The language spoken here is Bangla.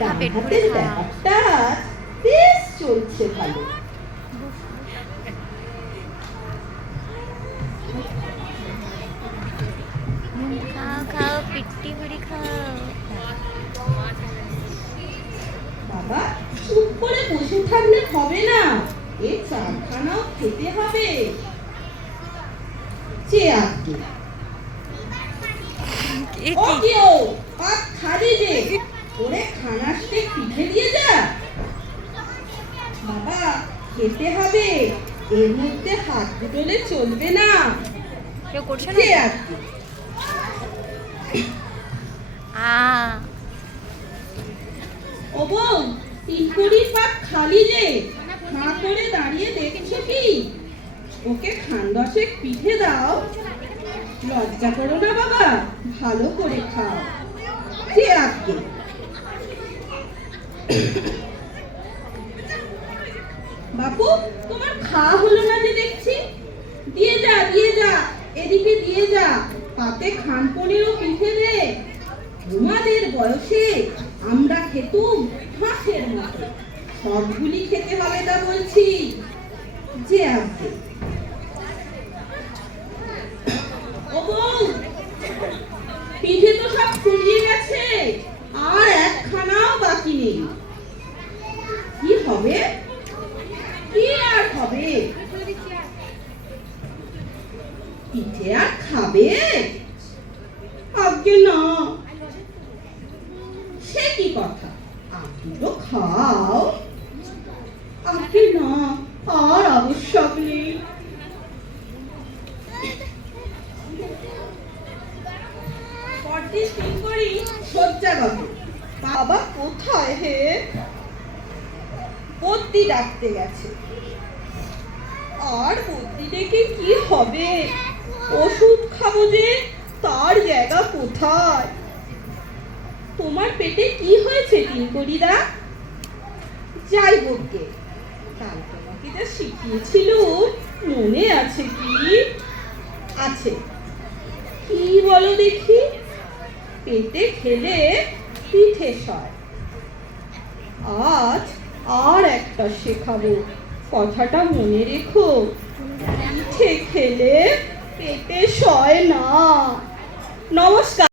ডান হাতের ব্যাপারটা বেশ চলছে ভালো। খাও খাও পিট্টি বুড়ি খাও। বাবা চুপ করে বসে থাকলে হবে না, এ চারখানাও খেতে হবে। যে আগে ও কেউ পাত খালি যে ওরে খানাসতে পিঠে দিয়ে যা। বাবা খেতে হবে, এর মধ্যে হাত দুটোলে চলবে না। কেউ করছে যে না আগে ও বউ, তিনকড়ির পাত খালি যে, হাঁ করে দাঁড়িয়ে দেখছো কি? ওকে খান দশেক পিঠে দাও। লজ্জা করো না বাবা, ভালো করে খাও। যে আগে বাপু, তোমার খাওয়া হলো না যে দেখছি। দিয়ে যা দিয়ে যা, এদিকে দিয়ে যা, পাতে খান পনেরো পিঠে দে। তোমাদের বয়সে আমরা খেতুম হাঁসের মতো, সবগুলি খেতে হবে তা বলছি। যে আগে ও বউ, পিঠে তো সব ফুরিয়ে গেছে, আর একখানাও বাকি নেই। কি হবে? কি আর হবে? পিঠে আর খাবে? আজ্ঞে না। সে কি কথা, আপনি তো খাও। আজ্ঞে না, আর আবশ্যক নেই। শয্যাগত বাবা কোথায় হে? বদ্যি ডাকতে গেছে। আর বদ্যি ডেকে কি হবে? ওষুধ খাবো যে, তার জায়গা কোথায়? তোমার পেটে কি হয়েছে টিঙ্করিদা? যাই হোক গে, কাল তোমাকে যা শিখিয়েছিল মনে আছে কি? আছে। কি বলো দেখি? পেটে খেলে পিঠে সয়। আজ আর একটা শেখাবো, কথাটা মনে রেখো। পিঠে খেলে পেটে সয় না। নমস্কার।